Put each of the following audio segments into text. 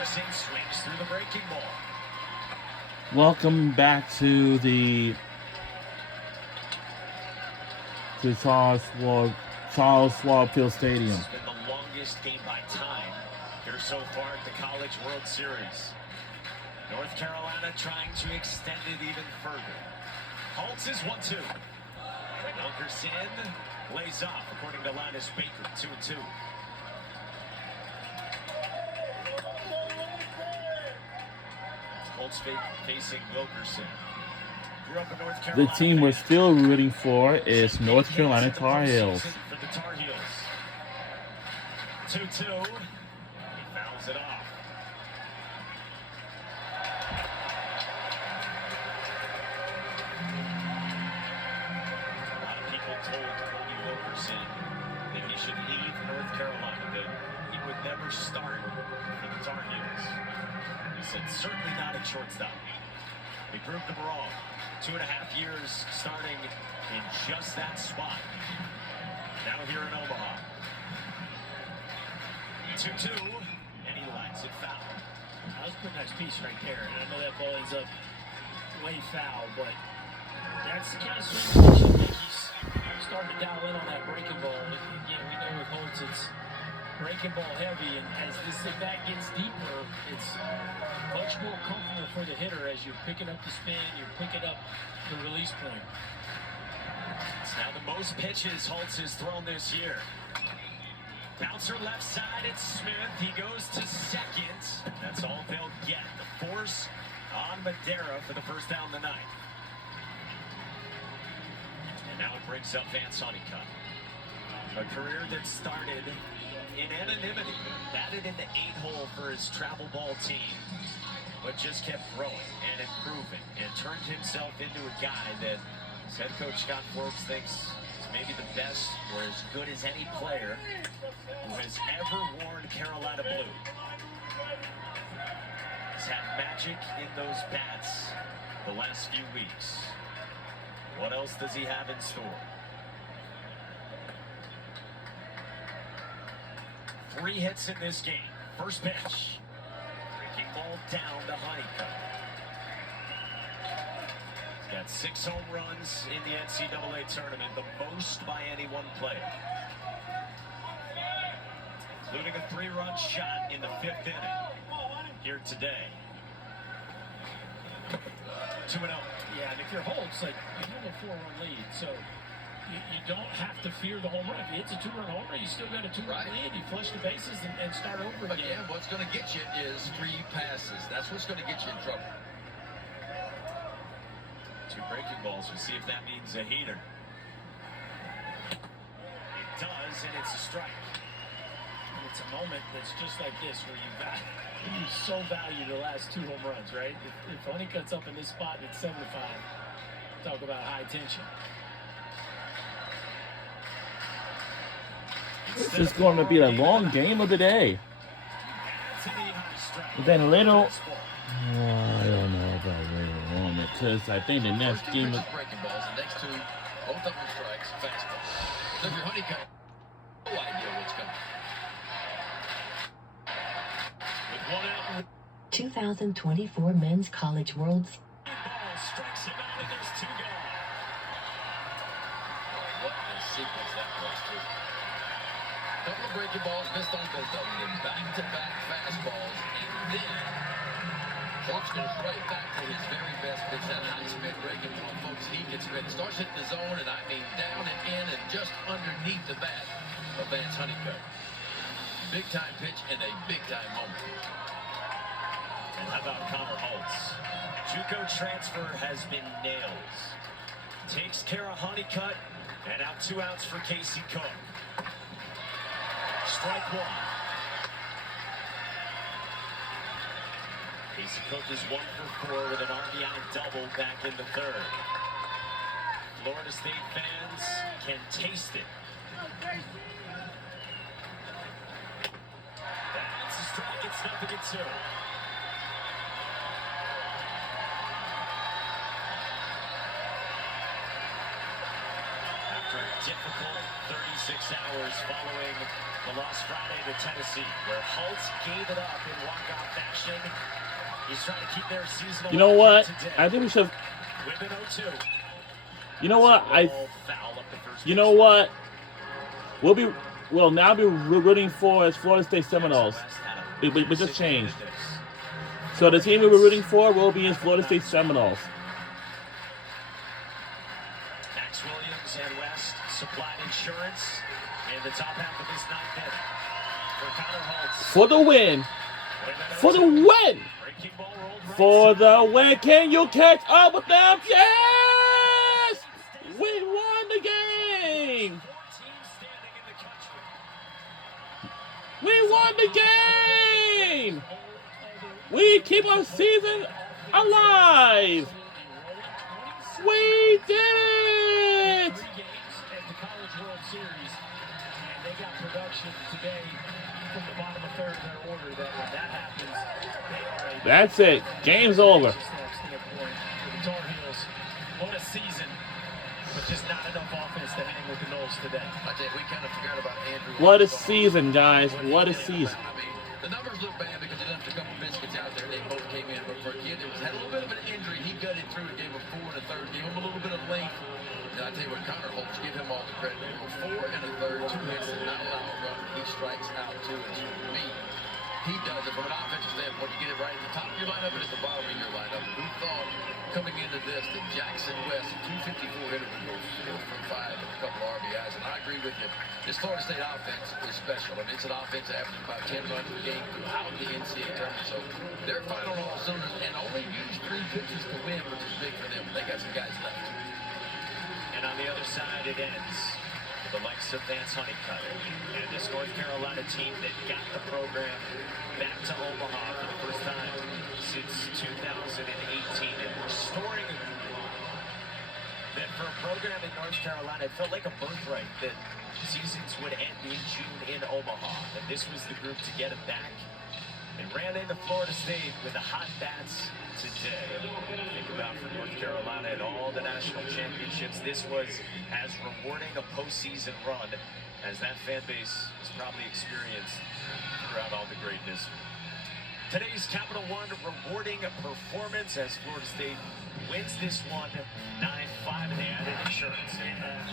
Wilkerson swings through the breaking ball. Welcome back to the Charles Schwab Field Stadium. This has been the longest game by time here so far at the College World Series. North Carolina trying to extend it even further. Holtz is 1-2. Wilkerson lays off, according to Linus Baker, 2-2. Holtz facing Wilkerson. Grew up in North Carolina. The team we're still rooting for is North Carolina Tar Heels. For the Tar Heels. 2-2. He fouls it off. A lot of people told Colby Wilkerson that he should leave North Carolina, that he would never start for the Tar Heels. He said, certainly not at shortstop. He proved them wrong. 2.5 years starting in just that spot. Now here in Omaha. 2-2, and he lines it foul. That was a pretty nice piece right there. And I know that ball ends up way foul, but that's the kind of swing that you think he's starting to dial in on that breaking ball. Again, we know with Holtz it's breaking ball heavy, and as this bat gets deeper, it's much more comfortable for the hitter as you're picking up the spin, you're picking up the release point. It's now the most pitches Holtz has thrown this year. Bouncer left side, it's Smith. He goes to second. That's all they'll get. The force on Madera for the first down of the night. And now it brings up Vance Honeycutt. A career that started in anonymity. Batted in the 8-hole for his travel ball team. But just kept growing and improving and turned himself into a guy that his head coach Scott Forbes thinks is maybe the best or as good as any player who has ever worn Carolina blue. He's had magic in those bats the last few weeks. What else does he have in store? 3 hits in this game. First pitch. Breaking ball down to Honeycutt. He's got 6 home runs in the NCAA tournament, the most by any one player. Including a 3-run shot in the 5th inning here today. 2-0. Yeah, and if you're Holtz, like, you have a 4-run lead, so you don't have to fear the home run. If he hits a 2-run homer, you still got a 2-run lead. You flush the bases and start over again. Again, what's going to get you is 3 passes. That's what's going to get you in trouble. 2 breaking balls. We'll see if that means a heater. It does, and it's a strike. And it's a moment that's just like this where you so value the last 2 home runs, right? If Honeycutt's up in this spot and it's 7-5, talk about high tension. This is going to be a long game of the day. But then a little, I don't know about later on, because I think the next game is breaking balls. The next 2, both of them strikes, fastball. So if you're Honeycutt, no idea what's coming. With 1 out. 2024 Men's College World Ball strikes him out, and there's 2 gone. What a sequence that was, too. Couple of breaking balls missed on both of them. Then back-to-back fastballs, and then Holtz goes right back to his very best pitch, that high-spin breaking ball, folks. He can spin. Starts hitting the zone, and I mean down and in and just underneath the bat of Vance Honeycutt. Big-time pitch and a big-time moment. And how about Connor Holtz? JUCO transfer has been nailed. Takes care of Honeycutt, and out 2 outs for Casey Cook. Strike 1. Casey Cook is 1 for 4 with an RBI double back in the 3rd. Florida State fans can taste it. That's a strike. It's 0-2. After difficult 36 hours following the loss Friday to Tennessee, where Holtz gave it up in walk-off fashion. He's trying to keep their season alive. You know what? Today. I think we should. Within 0-2. You know what? Foul up the first You know what? We'll now be rooting for as Florida State Seminoles. We just changed. So the team we were rooting for will be as Florida State Seminoles. Max Williams and West supplied insurance in the top half of this ninth inning for Connor Holtz. For the win. For the win. Breaking ball rolled right For side. the win. Can you catch up with them? Yes! We won the game. 4 teams standing in the country. We won the game. We keep our season alive. We did it. 3 games at the College World Series, and they got production today from the bottom of third of their order. That when that happens, they are a That's it. Game's over. standpoint for the Tar Heels. What a season, but just not enough offense to hang with the Knowles today. I tell you, we kind of forgot about Andrew. What a Armstrong. season, guys. What a season. I mean, the numbers look bad because he left a couple biscuits out there. They both came in, but for a kid that had a little bit of an injury, he gutted through and gave him 4 1/3, gave him a little bit of length. And I tell you what, Connor Holtz, give him all the credit. 4 1/3, 2 hits, and not allow a run. He strikes out 2, and to me, he does it from an offensive standpoint. You get it right at the top of your lineup and at the bottom of your lineup. Who thought coming into this that Jackson West, 254 hitter, would go 4 for 5 with a couple of RBIs? And I agree with you. This Florida State offense is special. I mean, it's an offense averaging about 10 runs per game throughout the NCAA tournament. So they're firing on all cylinders and only used 3 pitches to win, which is big for them. They got some guys left. And on the other side, it ends with the likes of Vance Honeycutt and this North Carolina team that got the program back to Omaha for the first time since 2018 and restoring that for a program in North Carolina. It felt like a birthright that seasons would end in June in Omaha, and this was the group to get it back. And ran into Florida State with the hot bats today. Think about for North Carolina and all the national championships. This was as rewarding a postseason run as that fan base has probably experienced throughout all the greatness. Today's Capital One rewarding a performance as Florida State wins this one 9-5, and they added insurance.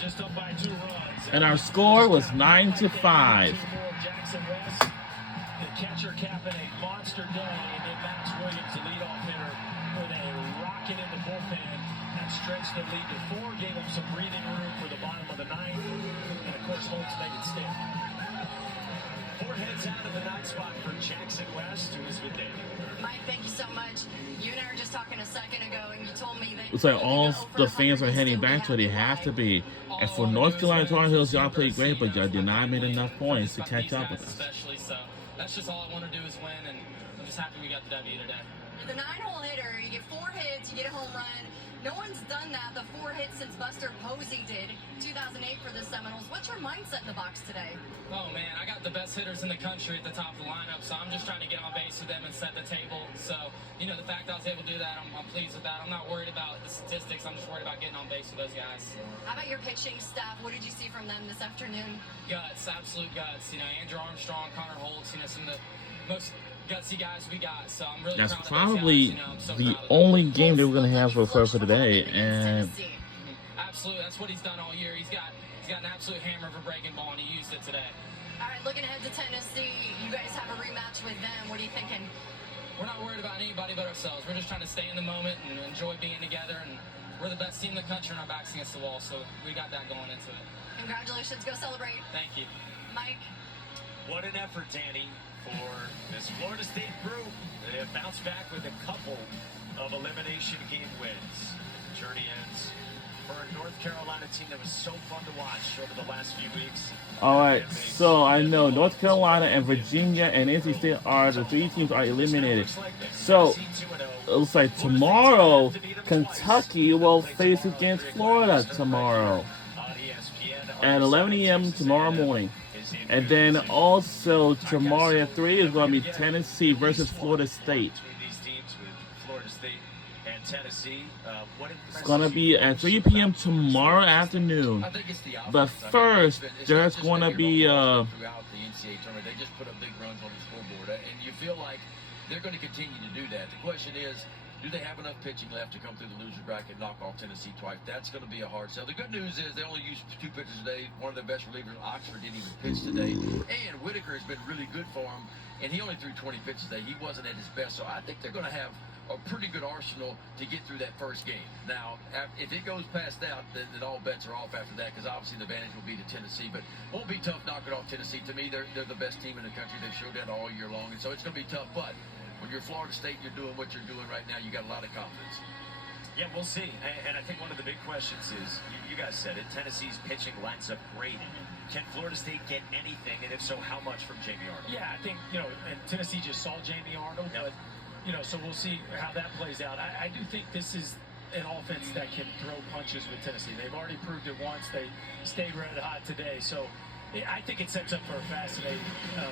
Just up by 2 runs. And our score was 9-5. Jackson West, the catcher capping a monster day, and then Max Williams, the leadoff hitter, with a rocket in the bullpen that stretched the lead to 4, gave him some breathing room for the bottom of the 9th, and of course Holtz made it stick. 4 heads out of the 9th spot for Jackson West, who is with David. Mike, thank you so much. You and I were just talking a second ago, and you told me that Looks like all the fans are heading back to it. It has to be. And for North Carolina Tar Heels, y'all played great, but y'all did not make enough points to catch up with us. Especially, so that's just all I want to do is win, and I'm just happy we got the W today. the 9-hole hitter. You get 4 hits, you get a home run. No one's done that, the 4 hits since Buster Posey did 2008 for the Seminoles. What's your mindset in the box today? Oh man, I got the best hitters in the country at the top of the lineup, so I'm just trying to get on base with them and set the table. So, you know, the fact I was able to do that, I'm pleased with that. I'm not worried about the statistics, I'm just worried about getting on base with those guys. How about your pitching staff? What did you see from them this afternoon? Guts, absolute guts. You know, Andrew Armstrong, Connor Holtz, you know, some of the most gutsy guys we got. So I'm really That's proud probably of those guys. You know, I'm so the proud of them. only game they were going to have for today. And Absolutely, that's what he's done all year. He's got an absolute hammer for breaking ball, and he used it today. All right, looking ahead to Tennessee, you guys have a rematch with them. What are you thinking? We're not worried about anybody but ourselves. We're just trying to stay in the moment and enjoy being together. And we're the best team in the country, and our backs against the wall. So we got that going into it. Congratulations. Go celebrate. Thank you. Mike. What an effort, Danny, for this Florida State group. They have bounced back with a couple of elimination game wins. Journey ends for a North Carolina team that was so fun to watch over the last few weeks. all right, so I know North Carolina and Virginia and NC State are the 3 teams are eliminated. So it looks like tomorrow Kentucky will face against Florida tomorrow at 11 a.m. tomorrow morning. And then also tomorrow at 3 is going to be Tennessee versus Florida State. Between these teams with Florida State and And Tennessee, what It's going to be at 3 p.m. tomorrow afternoon. I think it's the offense. But I mean, first, it's there's not just going to been be your normal throughout the NCAA tournament. They just put up big runs on the scoreboard, and you feel like they're going to continue to do that. The question is, do they have enough pitching left to come through the loser bracket and knock off Tennessee twice? That's going to be a hard sell. The good news is they only used 2 pitchers today. One of their best relievers, Oxford, didn't even pitch today. And Whitaker has been really good for him, and he only threw 20 pitches today. He wasn't at his best, so I think they're going to have a pretty good arsenal to get through that first game. Now, if it goes past that, then all bets are off after that, because obviously the advantage will be to Tennessee. But it won't be tough knocking off Tennessee. To me, they're the best team in the country. They've showed that all year long, and so it's going to be tough. But when you're Florida State, you're doing what you're doing right now, you got a lot of confidence. Yeah, we'll see. And I think one of the big questions is, you guys said it, Tennessee's pitching lines up great. Can Florida State get anything, and if so, how much from Jamie Arnold? Yeah, I think, and Tennessee just saw Jamie Arnold, but, so we'll see how that plays out. I do think this is an offense that can throw punches with Tennessee. They've already proved it once. They stayed red hot today. So I think it sets up for a fascinating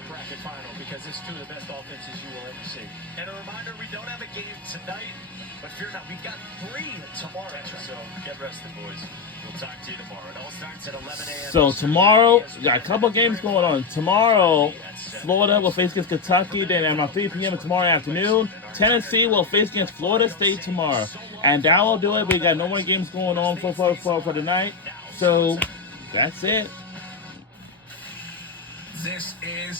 bracket final, because it's 2 of the best offenses you will ever see. And a reminder, we don't have a game tonight, but fear not, we've got 3 tomorrow. So get rested, boys. We'll talk to you tomorrow. It all starts at 11 a.m. So tomorrow, we got a couple games going on. Tomorrow, Florida will face against Kentucky. Then at around 3 p.m. tomorrow afternoon, Tennessee will face against Florida State tomorrow. And that will do it. We got no more games going on for tonight. So that's it. This is